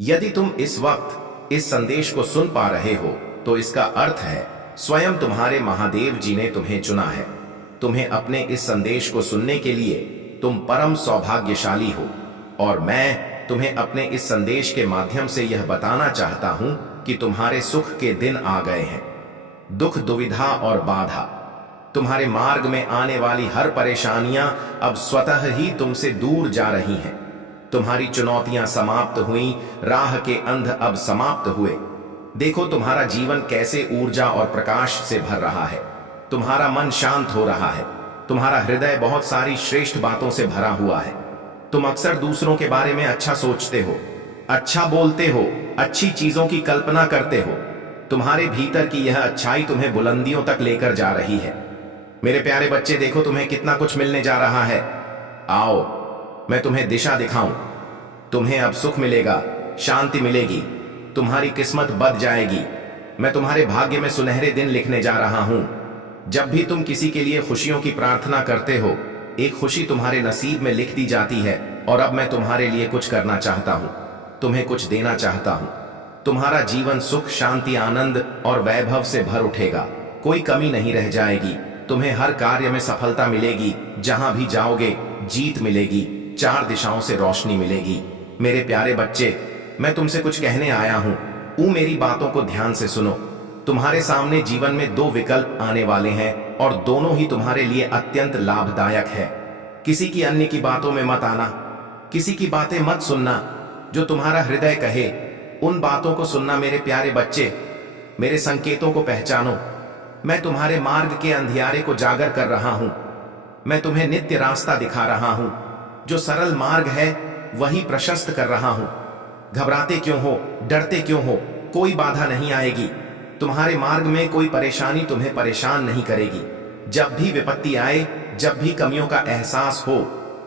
यदि तुम इस वक्त इस संदेश को सुन पा रहे हो तो इसका अर्थ है स्वयं तुम्हारे महादेव जी ने तुम्हें चुना है। तुम्हें अपने इस संदेश को सुनने के लिए तुम परम सौभाग्यशाली हो और मैं तुम्हें अपने इस संदेश के माध्यम से यह बताना चाहता हूं कि तुम्हारे सुख के दिन आ गए हैं। दुख, दुविधा और बाधा, तुम्हारे मार्ग में आने वाली हर परेशानियां अब स्वतः ही तुमसे दूर जा रही हैं। तुम्हारी चुनौतियां समाप्त हुई, राह के अंध अब समाप्त हुए। देखो तुम्हारा जीवन कैसे ऊर्जा और प्रकाश से भर रहा है। तुम्हारा मन शांत हो रहा है। तुम्हारा हृदय बहुत सारी श्रेष्ठ बातों से भरा हुआ है। तुम अक्सर दूसरों के बारे में अच्छा सोचते हो, अच्छा बोलते हो, अच्छी चीजों की कल्पना करते हो। तुम्हारे भीतर की यह अच्छाई तुम्हें बुलंदियों तक लेकर जा रही है। मेरे प्यारे बच्चे, देखो तुम्हें कितना कुछ मिलने जा रहा है। आओ मैं तुम्हें दिशा दिखाऊं। तुम्हें अब सुख मिलेगा, शांति मिलेगी, तुम्हारी किस्मत बद जाएगी। मैं तुम्हारे भाग्य में सुनहरे दिन लिखने जा रहा हूं। जब भी तुम किसी के लिए खुशियों की प्रार्थना करते हो, एक खुशी तुम्हारे नसीब में लिख दी जाती है। और अब मैं तुम्हारे लिए कुछ करना चाहता हूं, तुम्हें कुछ देना चाहता हूं। तुम्हारा जीवन सुख, शांति, आनंद और वैभव से भर उठेगा। कोई कमी नहीं रह जाएगी। तुम्हें हर कार्य में सफलता मिलेगी। जहां भी जाओगे जीत मिलेगी। चार दिशाओं से रोशनी मिलेगी। मेरे प्यारे बच्चे, मैं तुमसे कुछ कहने आया हूं। मेरी बातों को ध्यान से सुनो। तुम्हारे सामने जीवन में दो विकल्प आने वाले हैं और दोनों ही तुम्हारे लिए अत्यंत लाभदायक है। किसी की अन्य की बातों में मत आना, किसी की बातें मत सुनना। जो तुम्हारा हृदय कहे उन बातों को सुनना। मेरे प्यारे बच्चे, मेरे संकेतों को पहचानो। मैं तुम्हारे मार्ग के अंधियारे को जागर कर रहा हूं। मैं तुम्हें नित्य रास्ता दिखा रहा हूं। जो सरल मार्ग है वही प्रशस्त कर रहा हूं। घबराते क्यों हो, डरते क्यों हो? कोई बाधा नहीं आएगी। तुम्हारे मार्ग में कोई परेशानी तुम्हें परेशान नहीं करेगी। जब भी विपत्ति आए, जब भी कमियों का एहसास हो,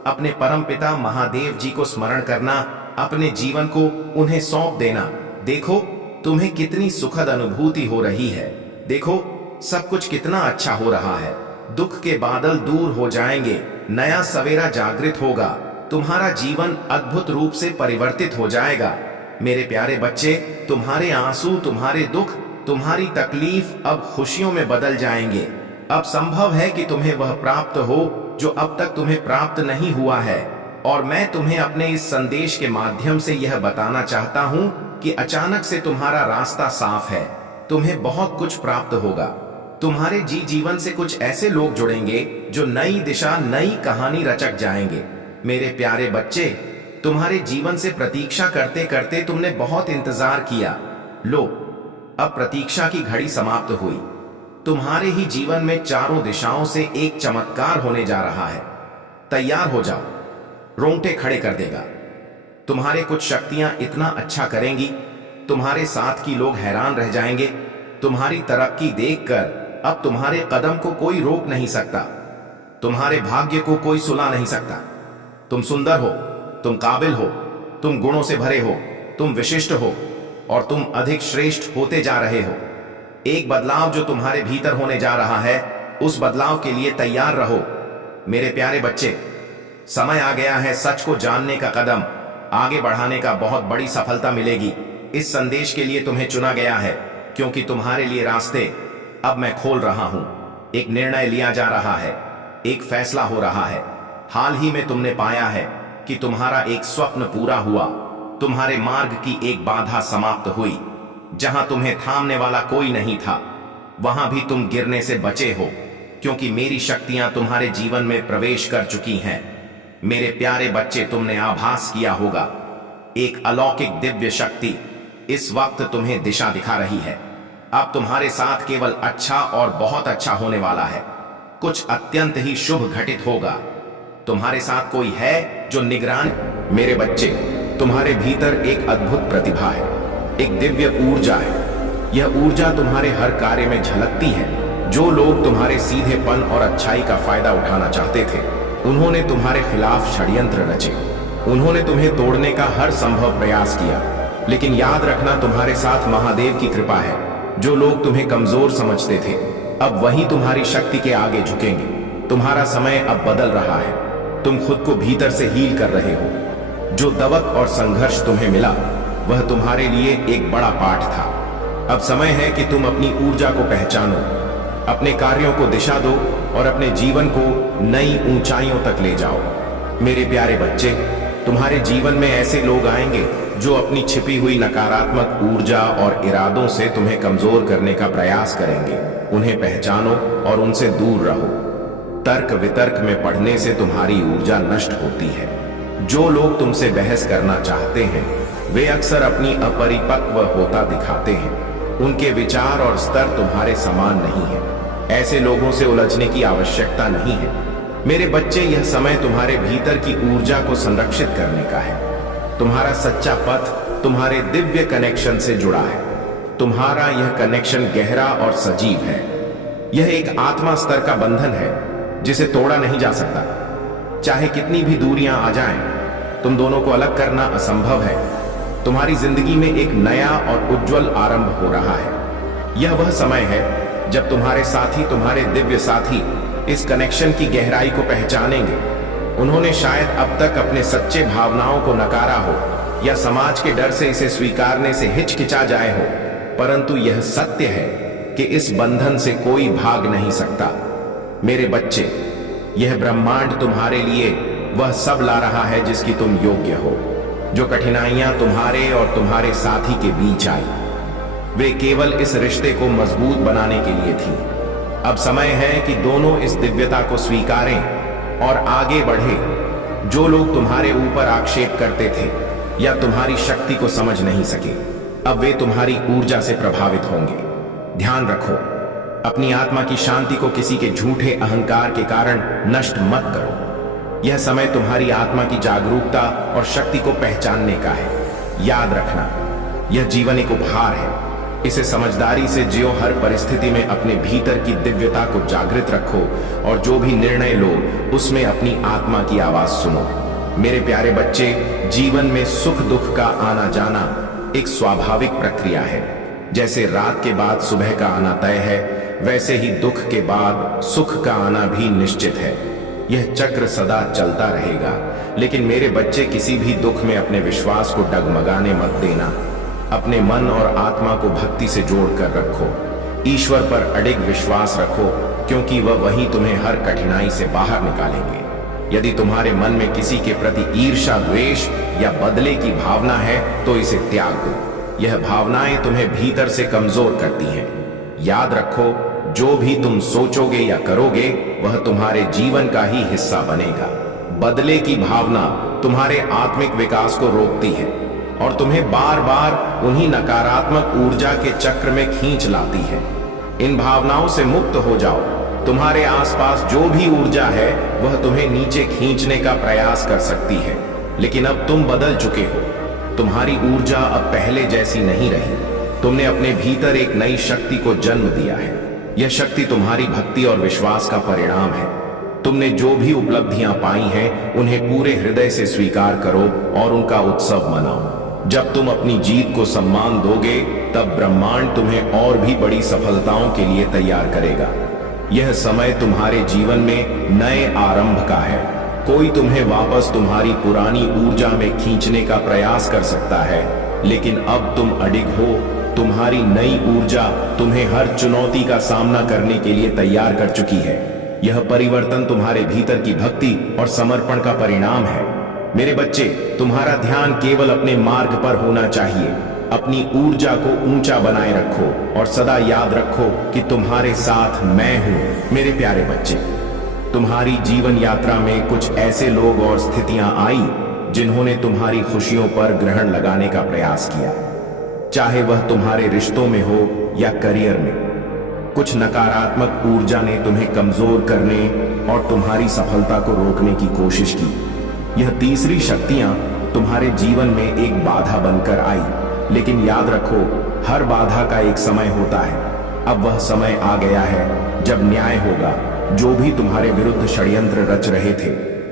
अपने परम पिता महादेव जी को स्मरण करना, अपने जीवन को उन्हें सौंप देना। देखो तुम्हें कितनी सुखद अनुभूति हो रही है। देखो सब कुछ कितना अच्छा हो रहा है। दुख के बादल दूर हो जाएंगे, नया सवेरा जागृत होगा। तुम्हारा जीवन अद्भुत रूप से परिवर्तित हो जाएगा। मेरे प्यारे बच्चे, तुम्हारे आंसू, तुम्हारे दुख, तुम्हारी तकलीफ अब खुशियों में बदल जाएंगे। अब संभव है कि तुम्हें वह प्राप्त हो जो अब तक तुम्हें प्राप्त नहीं हुआ है। और मैं तुम्हें अपने इस संदेश के माध्यम से यह बताना चाहता हूं कि अचानक से तुम्हारा रास्ता साफ है। तुम्हें बहुत कुछ प्राप्त होगा। तुम्हारे जीवन से कुछ ऐसे लोग जुड़ेंगे जो नई दिशा, नई कहानी रचक जाएंगे। मेरे प्यारे बच्चे, तुम्हारे जीवन से प्रतीक्षा करते करते तुमने बहुत इंतजार किया। लो, अब प्रतीक्षा की घड़ी समाप्त हुई। तुम्हारे ही जीवन में चारों दिशाओं से एक चमत्कार होने जा रहा है। तैयार हो जाओ, रोंगटे खड़े कर देगा। तुम्हारे कुछ शक्तियां इतना अच्छा करेंगी, तुम्हारे साथ की लोग हैरान रह जाएंगे। तुम्हारी तरक्की देखकर अब तुम्हारे कदम को कोई रोक नहीं सकता। तुम्हारे भाग्य को कोई सुला नहीं सकता। तुम सुंदर हो, तुम काबिल हो, तुम गुणों से भरे हो, तुम विशिष्ट हो और तुम अधिक श्रेष्ठ होते जा रहे हो। एक बदलाव जो तुम्हारे भीतर होने जा रहा है, उस बदलाव के लिए तैयार रहो। मेरे प्यारे बच्चे, समय आ गया है सच को जानने का, कदम आगे बढ़ाने का। बहुत बड़ी सफलता मिलेगी। इस संदेश के लिए तुम्हें चुना गया है क्योंकि तुम्हारे लिए रास्ते अब मैं खोल रहा हूं। एक निर्णय लिया जा रहा है, एक फैसला हो रहा है। हाल ही में तुमने पाया है कि तुम्हारा एक स्वप्न पूरा हुआ। तुम्हारे मार्ग की एक बाधा समाप्त हुई। जहां तुम्हें थामने वाला कोई नहीं था, वहां भी तुम गिरने से बचे हो क्योंकि मेरी शक्तियां तुम्हारे जीवन में प्रवेश कर चुकी हैं। मेरे प्यारे बच्चे, तुमने आभास किया होगा, एक अलौकिक दिव्य शक्ति इस वक्त तुम्हें दिशा दिखा रही है। अब तुम्हारे साथ केवल अच्छा और बहुत अच्छा होने वाला है। कुछ अत्यंत ही शुभ घटित होगा। तुम्हारे साथ कोई है जो निगरान। मेरे बच्चे, तुम्हारे भीतर एक अद्भुत प्रतिभा है, एक दिव्य ऊर्जा है। यह ऊर्जा तुम्हारे हर कार्य में झलकती है। जो लोग तुम्हारे सीधेपन और अच्छाई का फायदा उठाना चाहते थे, उन्होंने तुम्हारे खिलाफ षड्यंत्र रचे। उन्होंने तुम्हें तोड़ने का हर संभव प्रयास किया। लेकिन याद रखना, तुम्हारे साथ महादेव की कृपा है। जो लोग तुम्हें कमजोर समझते थे, अब वही तुम्हारी शक्ति के आगे झुकेंगे। तुम्हारा समय अब बदल रहा है। तुम खुद को भीतर से हील कर रहे हो। जो दवक और संघर्ष तुम्हें मिला, वह तुम्हारे लिए एक बड़ा पाठ था। अब समय है कि तुम अपनी ऊर्जा को पहचानो, अपने कार्यों को दिशा दो और अपने जीवन को नई ऊंचाइयों तक ले जाओ। मेरे प्यारे बच्चे, तुम्हारे जीवन में ऐसे लोग आएंगे जो अपनी छिपी हुई नकारात्मक ऊर्जा और इरादों से तुम्हें कमजोर करने का प्रयास करेंगे। उन्हें पहचानो और उनसे दूर रहो। तर्क वितर्क में पढ़ने से तुम्हारी ऊर्जा नष्ट होती है। जो लोग तुमसे बहस करना चाहते हैं वे अक्सर अपनी अपरिपक्व होता दिखाते हैं। उनके विचार और स्तर तुम्हारे समान नहीं है। ऐसे लोगों से उलझने की आवश्यकता नहीं है। मेरे बच्चे, यह समय तुम्हारे भीतर की ऊर्जा को संरक्षित करने का है। तुम्हारा सच्चा पथ तुम्हारे दिव्य कनेक्शन से जुड़ा है। तुम्हारा यह कनेक्शन गहरा और सजीव है। यह एक आत्मा स्तर का बंधन है जिसे तोड़ा नहीं जा सकता। चाहे कितनी भी दूरियां आ जाएं, तुम दोनों को अलग करना असंभव है। तुम्हारी जिंदगी में एक नया और उज्जवल आरंभ हो रहा है। यह वह समय है जब तुम्हारे साथी, तुम्हारे दिव्य साथी, इस कनेक्शन की गहराई को पहचानेंगे। उन्होंने शायद अब तक अपने सच्चे भावनाओं को नकारा हो या समाज के डर से इसे स्वीकारने से हिचकिचा जाए हो, परंतु यह सत्य है कि इस बंधन से कोई भाग नहीं सकता। मेरे बच्चे, यह ब्रह्मांड तुम्हारे लिए वह सब ला रहा है जिसकी तुम योग्य हो। जो कठिनाइयां तुम्हारे और तुम्हारे साथी के बीच आई, वे केवल इस रिश्ते को मजबूत बनाने के लिए थी। अब समय है कि दोनों इस दिव्यता को स्वीकारें और आगे बढ़े। जो लोग तुम्हारे ऊपर आक्षेप करते थे या तुम्हारी शक्ति को समझ नहीं सके, अब वे तुम्हारी ऊर्जा से प्रभावित होंगे। ध्यान रखो, अपनी आत्मा की शांति को किसी के झूठे अहंकार के कारण नष्ट मत करो। यह समय तुम्हारी आत्मा की जागरूकता और शक्ति को पहचानने का है। याद रखना, यह जीवन एक उपहार है। इसे समझदारी से जियो। हर परिस्थिति में अपने भीतर की दिव्यता को जागृत रखो और जो भी निर्णय लो उसमें अपनी आत्मा की आवाज सुनो। मेरे प्यारे बच्चे, जीवन में सुख दुख का आना जाना एक स्वाभाविक प्रक्रिया है। जैसे रात के बाद सुबह का आना तय है, वैसे ही दुख के बाद सुख का आना भी निश्चित है। यह चक्र सदा चलता रहेगा। लेकिन मेरे बच्चे, किसी भी दुख में अपने विश्वास को डगमगाने मत देना। अपने मन और आत्मा को भक्ति से जोड़कर रखो। ईश्वर पर अडिग विश्वास रखो, क्योंकि वह वही तुम्हें हर कठिनाई से बाहर निकालेंगे। यदि तुम्हारे मन में किसी के प्रति ईर्ष्या, द्वेष या बदले की भावना है तो इसे त्याग दो। यह भावनाएं तुम्हें भीतर से कमजोर करती हैं। याद रखो, जो भी तुम सोचोगे या करोगे वह तुम्हारे जीवन का ही हिस्सा बनेगा। बदले की भावना तुम्हारे आत्मिक विकास को रोकती है और तुम्हें बार बार उन्हीं नकारात्मक ऊर्जा के चक्र में खींच लाती है। इन भावनाओं से मुक्त हो जाओ। तुम्हारे आसपास जो भी ऊर्जा है वह तुम्हें नीचे खींचने का प्रयास कर सकती है, लेकिन अब तुम बदल चुके हो। तुम्हारी ऊर्जा अब पहले जैसी नहीं रही। तुमने अपने भीतर एक नई शक्ति को जन्म दिया है। यह शक्ति तुम्हारी भक्ति और विश्वास का परिणाम है। तुमने जो भी उपलब्धियां पाई हैं उन्हें पूरे हृदय से स्वीकार करो और उनका उत्सव मनाओ। जब तुम अपनी जीत को सम्मान दोगे तब ब्रह्मांड तुम्हें और भी बड़ी सफलताओं के लिए तैयार करेगा। यह समय तुम्हारे जीवन में नए आरंभ का है। कोई तुम्हें वापस तुम्हारी पुरानी ऊर्जा में खींचने का प्रयास कर सकता है, लेकिन अब तुम अडिग हो। तुम्हारी नई ऊर्जा तुम्हें हर चुनौती का सामना करने के लिए तैयार कर चुकी है। यह परिवर्तन तुम्हारे भीतर की भक्ति और समर्पण का परिणाम है। मेरे बच्चे, तुम्हारा ध्यान केवल अपने मार्ग पर होना चाहिए। अपनी ऊर्जा को ऊंचा बनाए रखो और सदा याद रखो कि तुम्हारे साथ मैं हूं। मेरे प्यारे बच्चे, तुम्हारी जीवन यात्रा में कुछ ऐसे लोग और स्थितियां आई जिन्होंने तुम्हारी खुशियों पर ग्रहण लगाने का प्रयास किया, चाहे वह तुम्हारे रिश्तों में हो या करियर में। कुछ नकारात्मक ऊर्जा ने तुम्हें कमजोर करने और तुम्हारी सफलता को रोकने की कोशिश की। यह तीसरी शक्तियां तुम्हारे जीवन में एक बाधा बनकर आई, लेकिन याद रखो, हर बाधा का एक समय होता है। अब वह समय आ गया है जब न्याय होगा। जो भी तुम्हारे विरुद्ध षड्यंत्र रच रहे थे,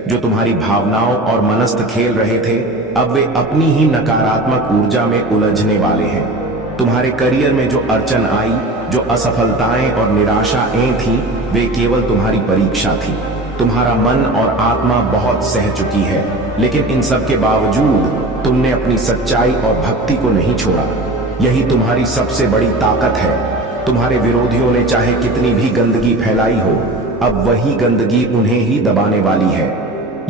जो तुम्हारी भावनाओं और मनस्थ खेल रहे थे, अब वे अपनी ही नकारात्मक ऊर्जा में उलझने वाले हैं। तुम्हारे करियर में जो अड़चन आई, जो असफलताएं और निराशाएं थीं, वे केवल तुम्हारी परीक्षा थी। तुम्हारा मन और आत्मा बहुत सह चुकी है, लेकिन इन सब के बावजूद तुमने अपनी सच्चाई और भक्ति को नहीं छोड़ा। यही तुम्हारी सबसे बड़ी ताकत है। तुम्हारे विरोधियों ने चाहे कितनी भी गंदगी फैलाई हो, अब वही गंदगी उन्हें ही दबाने वाली है।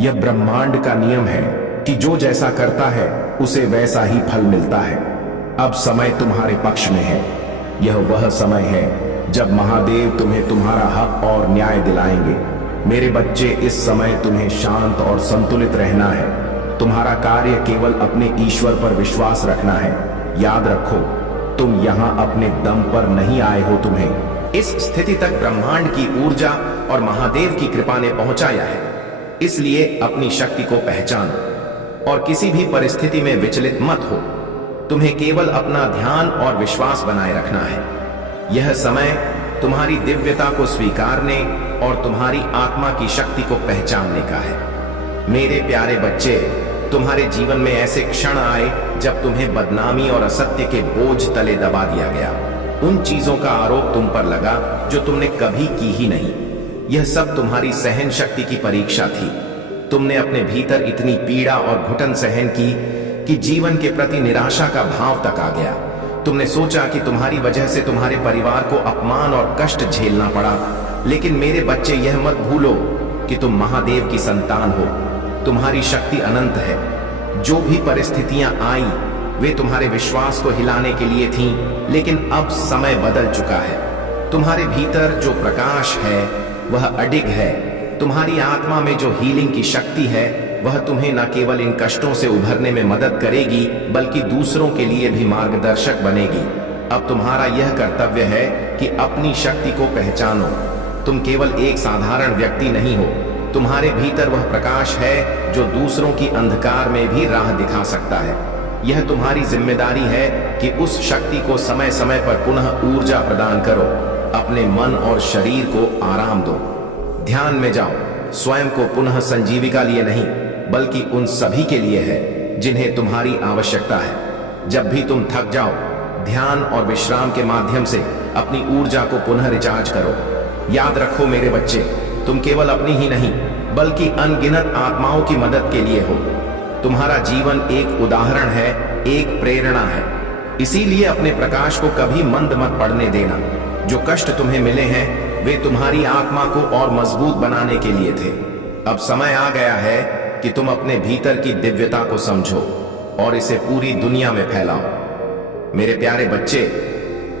यह ब्रह्मांड का नियम है कि जो जैसा करता है उसे वैसा ही फल मिलता है। अब समय तुम्हारे पक्ष में है। यह वह समय है जब महादेव तुम्हें तुम्हारा हक और न्याय दिलाएंगे। मेरे बच्चे, इस समय तुम्हें शांत और संतुलित रहना है। तुम्हारा कार्य केवल अपने ईश्वर पर विश्वास रखना है। याद रखो, तुम यहाँ अपने दम पर नहीं आए हो। तुम्हें इस स्थिति तक ब्रह्मांड की ऊर्जा और महादेव की कृपा ने पहुंचाया है। इसलिए अपनी शक्ति को पहचानो और किसी भी परिस्थिति में विचलित मत हो। तुम्हें केवल अपना ध्यान और विश्वास बनाए रखना है। यह समय तुम्हारी दिव्यता को स्वीकारने और तुम्हारी आत्मा की शक्ति को पहचानने का है। मेरे प्यारे बच्चे, तुम्हारे जीवन में ऐसे क्षण आए जब तुम्हें बदनामी और असत्य के बोझ तले दबा दिया गया। उन चीजों का आरोप तुम पर लगा जो तुमने कभी की ही नहीं। यह सब तुम्हारी सहन शक्ति की परीक्षा थी। तुमने अपने भीतर इतनी पीड़ा और घुटन सहन की कि जीवन के प्रति निराशा का भाव तक आ गया। तुमने सोचा कि तुम्हारी वजह से तुम्हारे परिवार को अपमान और कष्ट झेलना पड़ा। लेकिन मेरे बच्चे, यह मत भूलो कि तुम महादेव की संतान हो। तुम्हारी शक्ति अनंत है। जो भी परिस्थितियां आई वे तुम्हारे विश्वास को हिलाने के लिए थीं, लेकिन अब समय बदल चुका है। तुम्हारे भीतर जो प्रकाश है वह अडिग है। तुम्हारी आत्मा में जो हीलिंग की शक्ति है वह तुम्हें न केवल इन कष्टों से उभरने में मदद करेगी बल्कि दूसरों के लिए भी मार्गदर्शक बनेगी। अब तुम्हारा यह कर्तव्य है कि अपनी शक्ति को पहचानो। तुम केवल एक साधारण व्यक्ति नहीं हो। तुम्हारे भीतर वह प्रकाश है जो दूसरों की अंधकार में भी राह दिखा सकता है। यह तुम्हारी जिम्मेदारी है कि उस शक्ति को समय समय पर पुनः ऊर्जा प्रदान करो। अपने मन और शरीर को आराम दो। ध्यान में जाओ। स्वयं को पुनः संजीविका लिए नहीं बल्कि उन सभी के लिए है जिन्हें तुम्हारी आवश्यकता है। जब भी तुम थक जाओ, ध्यान और विश्राम के माध्यम से अपनी ऊर्जा को पुनः रिचार्ज करो। याद रखो मेरे बच्चे, तुम केवल अपनी ही नहीं बल्कि अनगिनत आत्माओं की मदद के लिए हो। तुम्हारा जीवन एक उदाहरण है, एक प्रेरणा है। इसीलिए अपने प्रकाश को कभी मंद मत पड़ने देना। जो कष्ट तुम्हें मिले हैं वे तुम्हारी आत्मा को और मजबूत बनाने के लिए थे। अब समय आ गया है कि तुम अपने भीतर की दिव्यता को समझो और इसे पूरी दुनिया में फैलाओ। मेरे प्यारे बच्चे,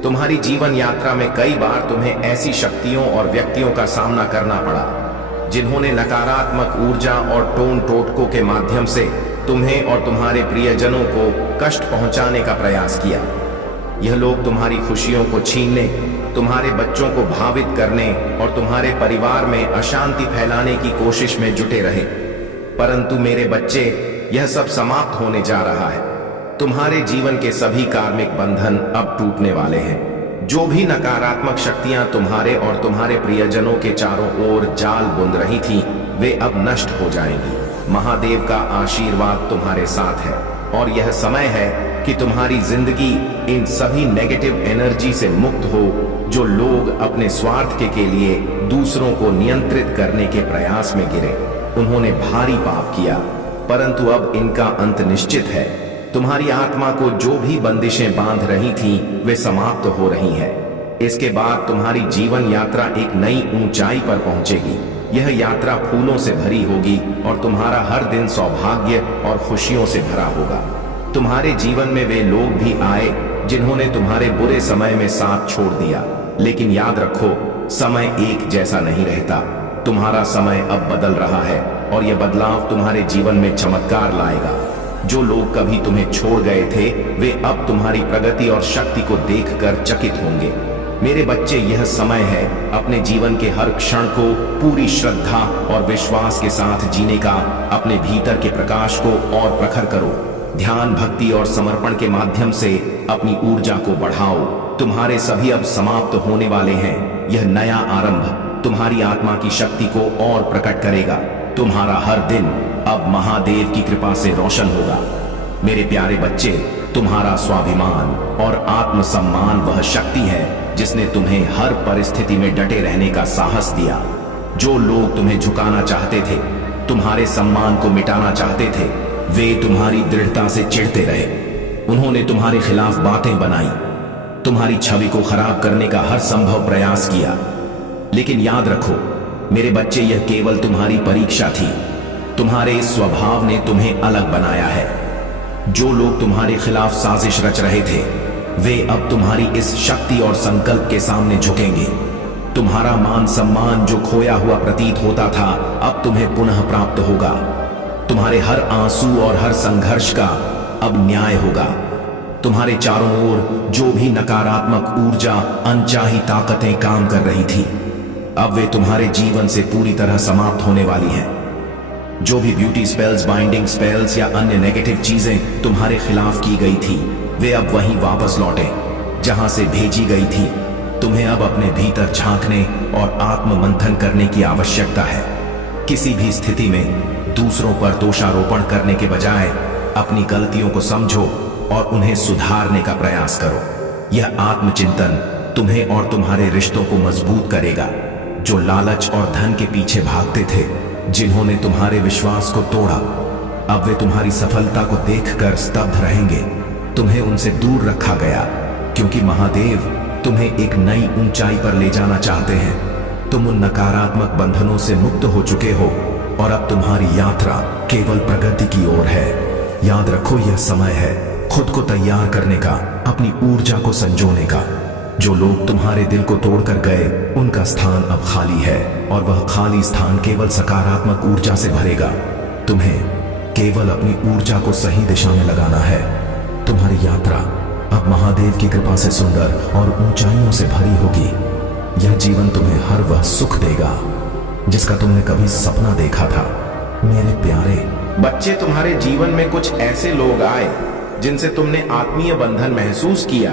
तुम्हारी जीवन यात्रा में कई बार तुम्हें ऐसी शक्तियों और व्यक्तियों का सामना करना पड़ा जिन्होंने नकारात्मक ऊर्जा और टोन टोटकों के माध्यम से तुम्हें और तुम्हारे प्रियजनों को कष्ट पहुंचाने का प्रयास किया। यह लोग तुम्हारी खुशियों को छीनने, तुम्हारे बच्चों को भावित करने और तुम्हारे परिवार में अशांति फैलाने की कोशिश में जुटे रहे। परंतु मेरे बच्चे, यह सब समाप्त होने जा रहा है। तुम्हारे जीवन के सभी कार्मिक बंधन अब टूटने वाले हैं। जो भी नकारात्मक शक्तियां तुम्हारे और तुम्हारे प्रियजनों के चारों ओर जाल बुन रही थीं, वे अब नष्ट हो जाएंगी। महादेव का आशीर्वाद तुम्हारे साथ है और यह समय है कि तुम्हारी जिंदगी इन सभी नेगेटिव एनर्जी से मुक्त हो जो लोग अपने स्वार्थ के लिए दूसरों को नियंत्रित करने के प्रयास में गिरे। उन्होंने भारी पाप किया, परंतु अब इनका अंत निश्चित है। तुम्हारी आत्मा को जो भी बंदिशें बांध रही थीं, वे समाप्त हो रही हैं। इसके बाद तुम्हारी जीवन यात्रा एक नई ऊंचाई पर पहुंचेगी। यह यात्रा फूलों से भरी होगी और तुम्हारा हर दिन सौभाग्य और खुशियों से भरा होगा। तुम्हारे जीवन में वे लोग भी आए जिन्होंने तुम्हारे बुरे समय में साथ छोड़ दिया, लेकिन याद रखो, समय एक जैसा नहीं रहता। तुम्हारा समय अब बदल रहा है और यह बदलाव तुम्हारे जीवन में चमत्कार लाएगा। जो लोग कभी तुम्हें छोड़ गए थे, वे अब तुम्हारी प्रगति और शक्ति को देखकर चकित होंगे। मेरे बच्चे, यह समय है अपने जीवन के हर क्षण को पूरी श्रद्धा और विश्वास के साथ जीने का। अपने भीतर के प्रकाश को और प्रखर करो। ध्यान, भक्ति और समर्पण के माध्यम से अपनी ऊर्जा को बढ़ाओ। तुम्हारे सभी अब समाप्त होने वाले हैं। यह नया आरंभ तुम्हारी आत्मा की शक्ति को और प्रकट करेगा। तुम्हारा हर दिन अब महादेव की कृपा से रोशन होगा। मेरे प्यारे बच्चे, तुम्हारा स्वाभिमान और आत्मसम्मान वह शक्ति है जिसने तुम्हें हर परिस्थिति में डटे रहने का साहस दिया। जो लोग तुम्हें झुकाना चाहते थे, तुम्हारे सम्मान को मिटाना चाहते थे, वे तुम्हारी दृढ़ता से चिढ़ते रहे। उन्होंने तुम्हारे खिलाफ बातें बनाई, तुम्हारी छवि को खराब करने का हर संभव प्रयास किया। लेकिन याद रखो मेरे बच्चे, यह केवल तुम्हारी परीक्षा थी। तुम्हारे इस स्वभाव ने तुम्हें अलग बनाया है। जो लोग तुम्हारे खिलाफ साजिश रच रहे थे, वे अब तुम्हारी इस शक्ति और संकल्प के सामने झुकेंगे। तुम्हारा मान सम्मान जो खोया हुआ प्रतीत होता था, अब तुम्हें पुनः प्राप्त होगा। तुम्हारे हर आंसू और हर संघर्ष का अब न्याय होगा। तुम्हारे चारों ओर जो भी नकारात्मक ऊर्जा, अनचाही ताकतें काम कर रही थी, अब वे तुम्हारे जीवन से पूरी तरह समाप्त होने वाली हैं। जो भी ब्यूटी स्पेल्स, बाइंडिंग स्पेल्स या अन्य नेगेटिव चीजें तुम्हारे खिलाफ की गई थी, वे अब वहीं वापस लौटे जहां से भेजी गई थी। तुम्हें अब अपने भीतर झांकने और आत्म मंथन करने की आवश्यकता है। किसी भी स्थिति में दूसरों पर दोषारोपण करने के बजाय अपनी गलतियों को समझो और उन्हें सुधारने का प्रयास करो। यह आत्मचिंतन तुम्हें और तुम्हारे रिश्तों को मजबूत करेगा। जो लालच और धन के पीछे भागते थे, जिन्होंने तुम्हारे विश्वास को तोड़ा, अब वे तुम्हारी सफलता को देखकर स्तब्ध रहेंगे। तुम्हें उनसे दूर रखा गया क्योंकि महादेव तुम्हें एक नई ऊंचाई पर ले जाना चाहते हैं। तुम उन नकारात्मक बंधनों से मुक्त हो चुके हो और अब तुम्हारी यात्रा केवल प्रगति की ओर है। याद रखो, यह समय है खुद को तैयार करने का, अपनी ऊर्जा को संजोने का। जो लोग तुम्हारे दिल को तोड़कर गए, उनका स्थान अब खाली है और वह खाली स्थान केवल सकारात्मक ऊर्जा से भरेगा। तुम्हें केवल अपनी ऊर्जा को सही दिशा में लगाना है। तुम्हारी यात्रा अब महादेव की कृपा से सुंदर और ऊंचाइयों से भरी होगी। यह जीवन तुम्हें हर वह सुख देगा जिसका तुमने कभी सपना देखा था। मेरे प्यारे बच्चे, तुम्हारे जीवन में कुछ ऐसे लोग आए जिनसे तुमने आत्मीय बंधन महसूस किया,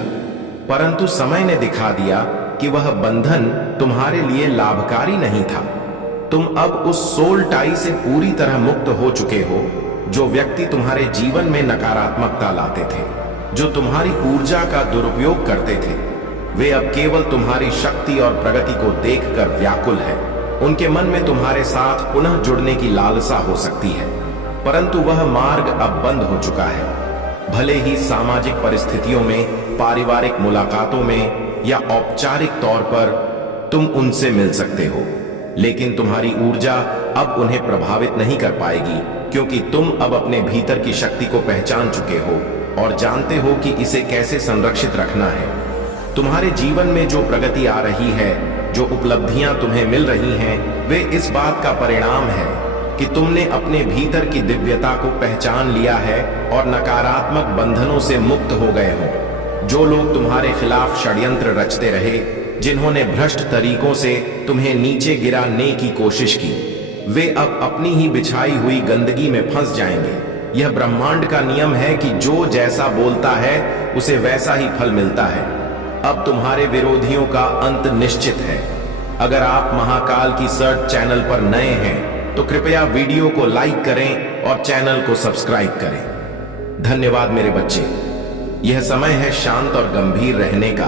परंतु समय ने दिखा दिया कि वह बंधन तुम्हारे लिए लाभकारी नहीं था। तुम अब उस सोल टाई से पूरी तरह मुक्त हो चुके हो। जो व्यक्ति तुम्हारे जीवन में नकारात्मकता लाते थे, जो तुम्हारी ऊर्जा का दुरुपयोग करते थे, वे अब केवल तुम्हारी शक्ति और प्रगति को देखकर व्याकुल है। उनके मन में तुम्हारे साथ पुनः जुड़ने की लालसा हो सकती है, परंतु वह मार्ग अब बंद हो चुका है। भले ही सामाजिक परिस्थितियों में, पारिवारिक मुलाकातों में या औपचारिक तौर पर तुम उनसे मिल सकते हो, लेकिन तुम्हारी ऊर्जा अब उन्हें प्रभावित नहीं कर पाएगी, क्योंकि तुम अब अपने भीतर की शक्ति को पहचान चुके हो और जानते हो कि इसे कैसे संरक्षित रखना है। तुम्हारे जीवन में जो प्रगति आ रही है, जो उपलब्धियां तुम्हें मिल रही हैं, वे इस बात का परिणाम है कि तुमने अपने भीतर की दिव्यता को पहचान लिया है और नकारात्मक बंधनों से मुक्त हो गए हो। जो लोग तुम्हारे खिलाफ षड्यंत्र रचते रहे, जिन्होंने भ्रष्ट तरीकों से तुम्हें नीचे गिराने की कोशिश की, वे अब अपनी ही बिछाई हुई गंदगी में फंस जाएंगे। यह ब्रह्मांड का नियम है कि जो जैसा बोलता है उसे वैसा ही फल मिलता है। अब तुम्हारे विरोधियों का अंत निश्चित है। अगर आप महाकाल की सर्च चैनल पर नए हैं तो कृपया वीडियो को लाइक करें और चैनल को सब्सक्राइब करें। धन्यवाद मेरे बच्चे। यह समय है शांत और गंभीर रहने का।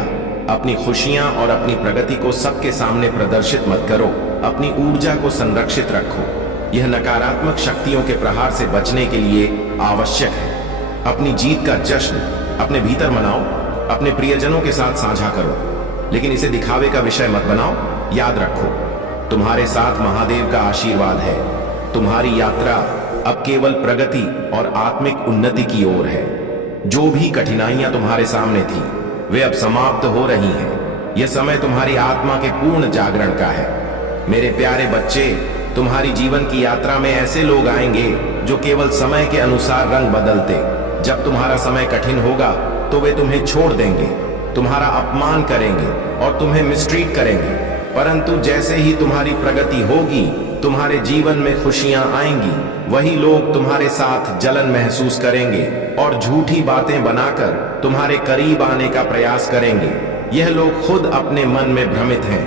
अपनी खुशियां और अपनी प्रगति को सबके सामने प्रदर्शित मत करो। अपनी ऊर्जा को संरक्षित रखो। यह नकारात्मक शक्तियों के प्रहार से बचने के लिए आवश्यक है। अपनी जीत का जश्न अपने भीतर मनाओ, अपने प्रियजनों के साथ साझा करो, लेकिन इसे दिखावे का विषय मत बनाओ। याद रखो, तुम्हारे साथ महादेव का आशीर्वाद है। तुम्हारी यात्रा अब केवल प्रगति और आत्मिक उन्नति की ओर है। जो भी कठिनाइयां तुम्हारे सामने थी, वे अब समाप्त हो रही हैं। यह समय तुम्हारी आत्मा के पूर्ण जागरण का है। मेरे प्यारे बच्चे, तुम्हारी जीवन की यात्रा में ऐसे लोग आएंगे जो केवल समय के अनुसार रंग बदलते। जब तुम्हारा समय कठिन होगा तो वे तुम्हें छोड़ देंगे, तुम्हारा अपमान करेंगे और तुम्हें मिसट्रीट करेंगे। परंतु जैसे ही तुम्हारी प्रगति होगी, तुम्हारे जीवन में खुशियां आएंगी, वही लोग तुम्हारे साथ जलन महसूस करेंगे और झूठी बातें बनाकर तुम्हारे करीब आने का प्रयास करेंगे। यह लोग खुद अपने मन में भ्रमित हैं